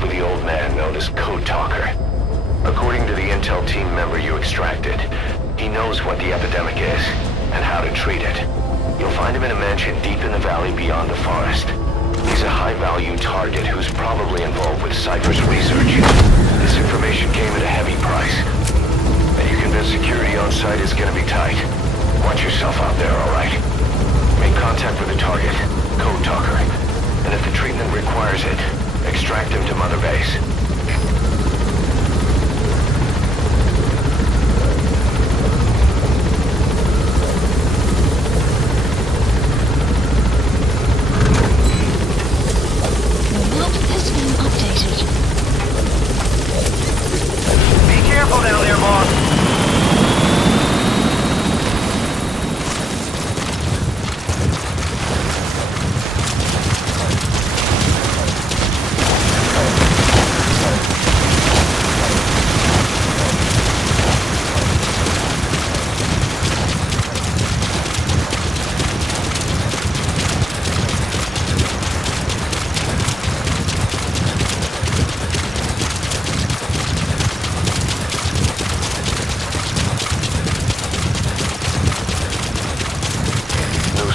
up with the old man known as Code Talker. According to the intel team member you extracted, he knows what the epidemic is and how to treat it. You'll find him in a mansion deep in the valley beyond the forest. He's a high-value target who's probably involved with Cypher's research. This information came at a heavy price. And you convinced security on site is gonna be tight. Watch yourself out there, alright? Make contact with the target, Code Talker. And if the treatment requires it, extract him to Mother Base. Map has been updated. Be careful down there, boss!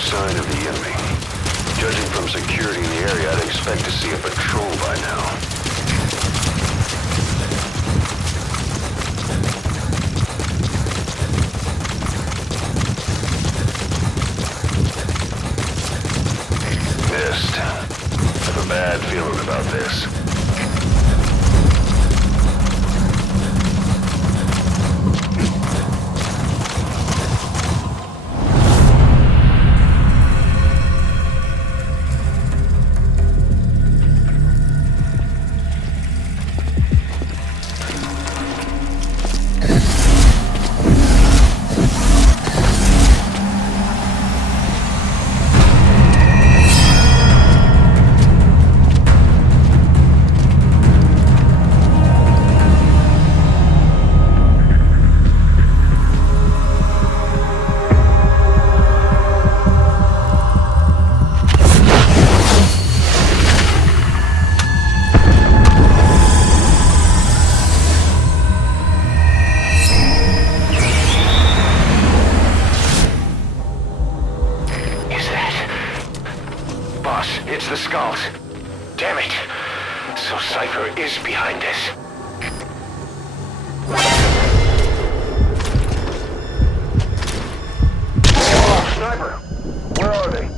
Sign of the enemy. Judging from security in the area, I'd expect to see a patrol by now. Missed. I have a bad feeling about this. It's the Skulls. Damn it. So Cypher is behind this. Sniper! Where are they?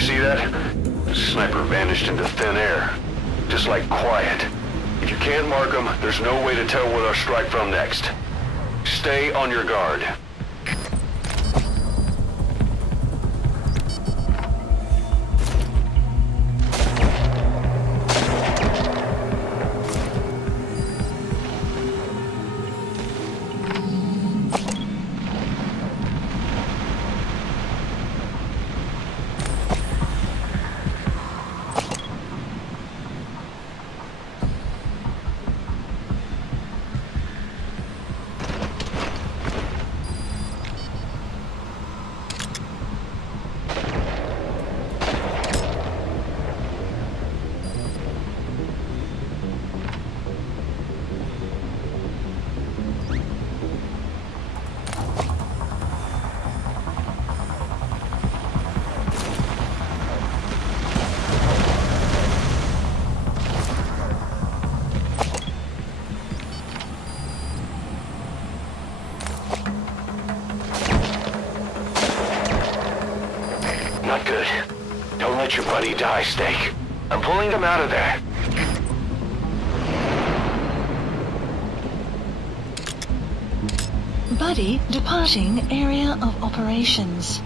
See that? The sniper vanished into thin air. Just like quiet. If you can't mark them, there's no way to tell where they'll strike from next. Stay on your guard. Not good. Don't let your buddy die, Snake. I'm pulling them out of there. Buddy departing area of operations.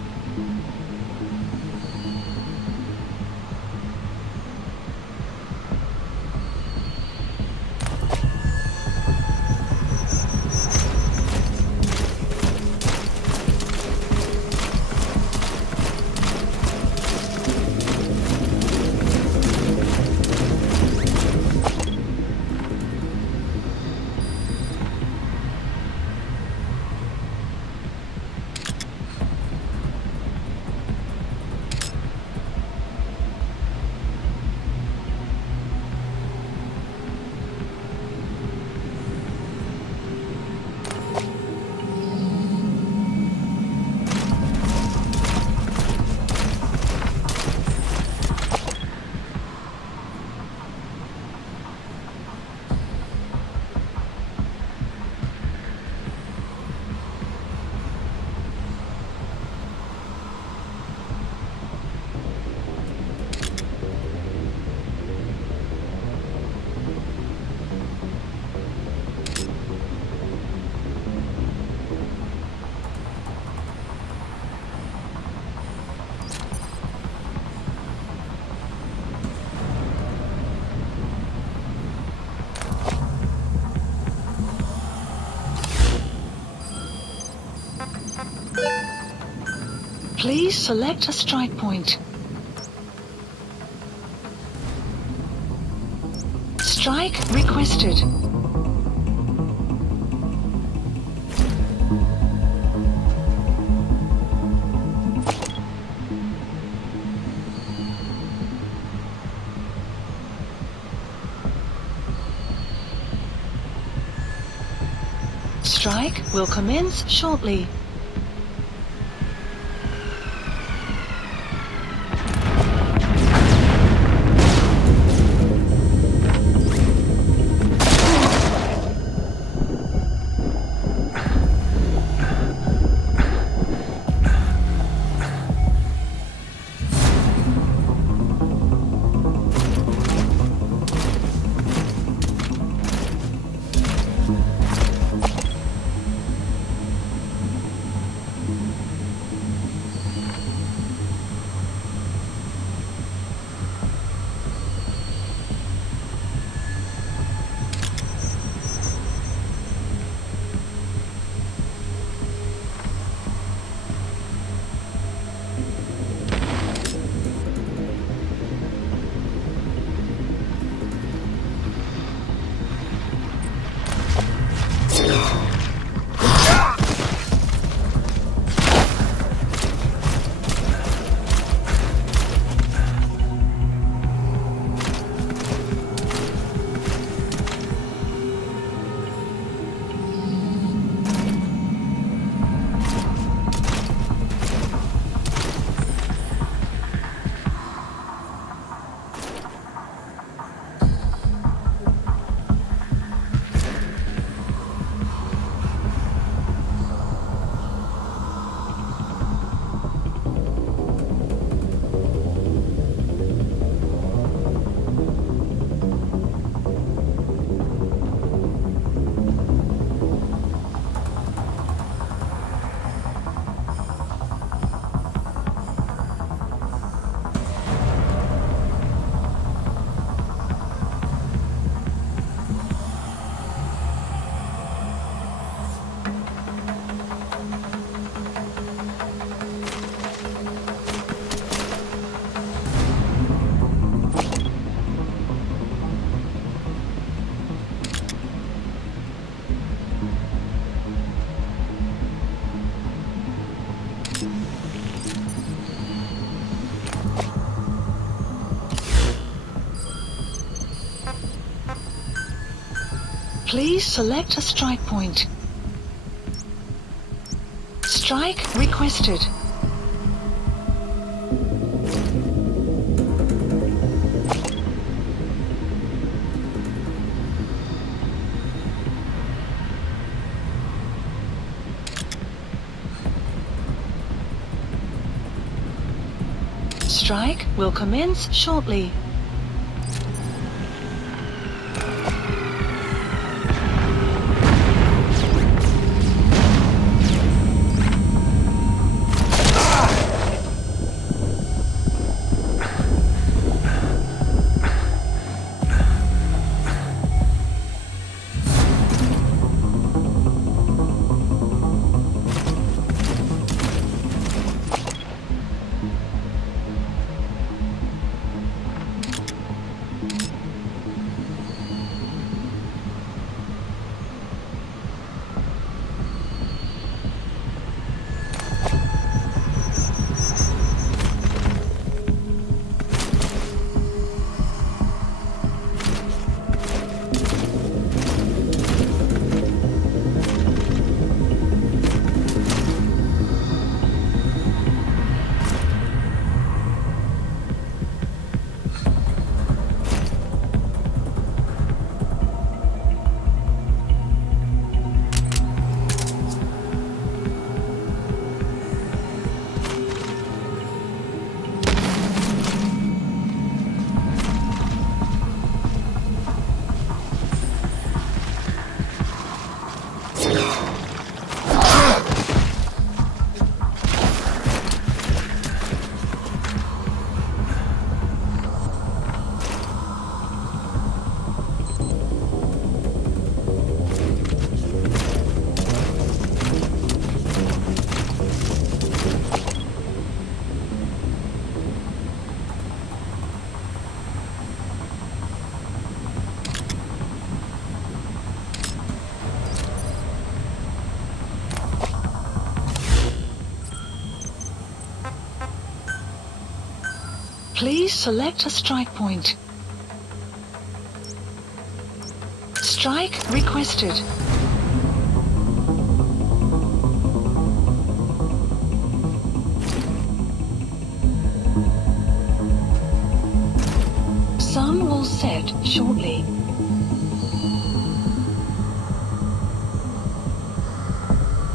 Please select a strike point. Strike requested. Strike will commence shortly. Please select a strike point. Strike requested. Strike will commence shortly. Please select a strike point. Strike requested. Sun will set shortly.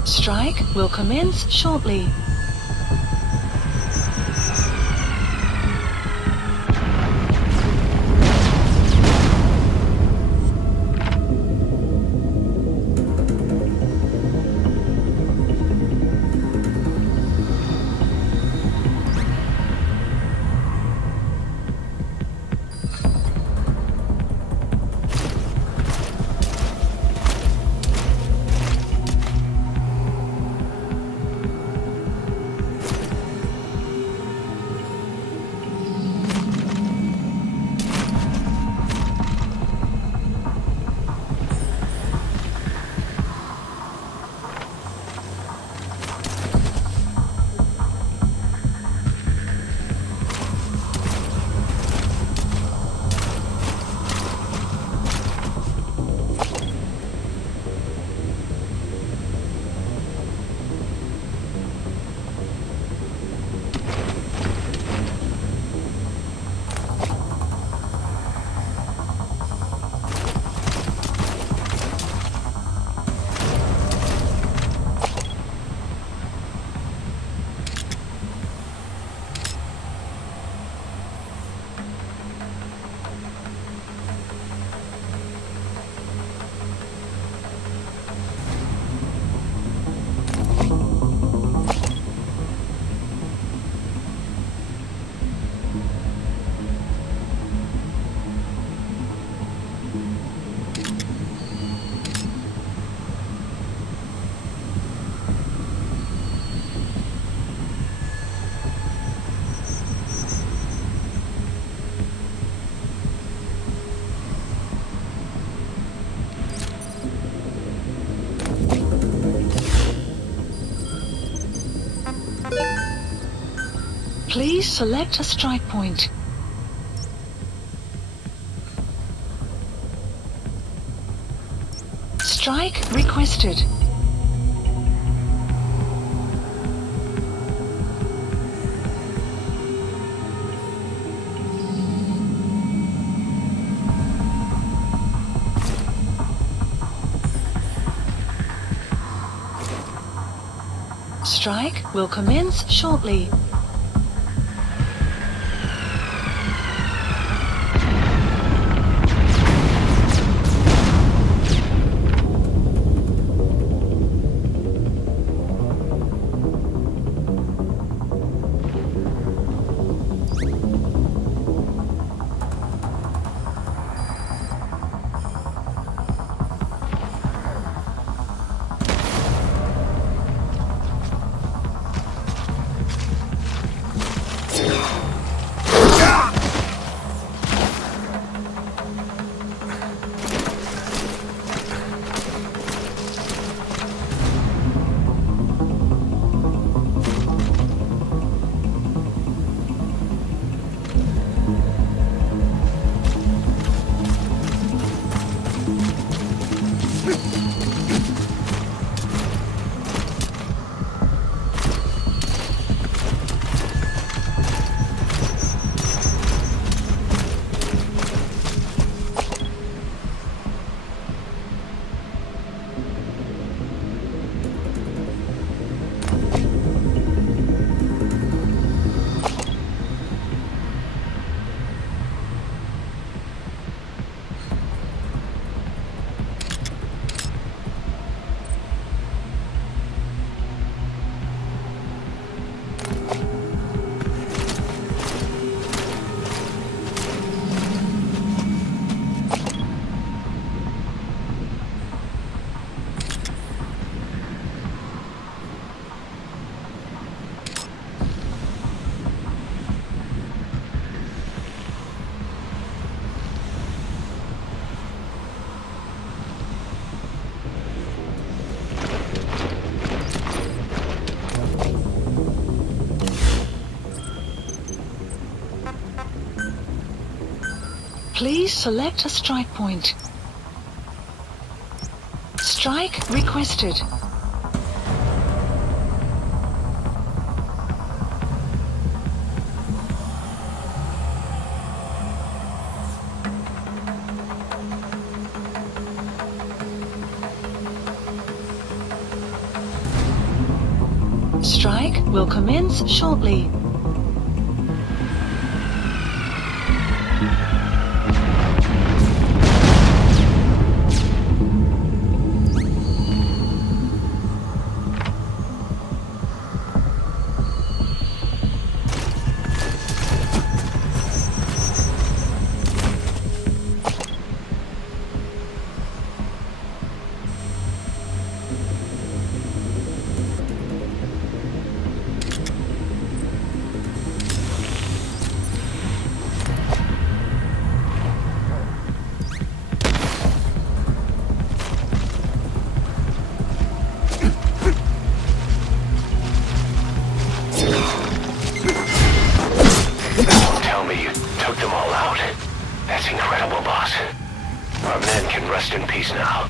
Strike will commence shortly. Please select a strike point. Strike requested. Strike will commence shortly. Please select a strike point. Strike requested. Strike will commence shortly. Tell me you took them all out. That's incredible, boss. Our men can rest in peace now.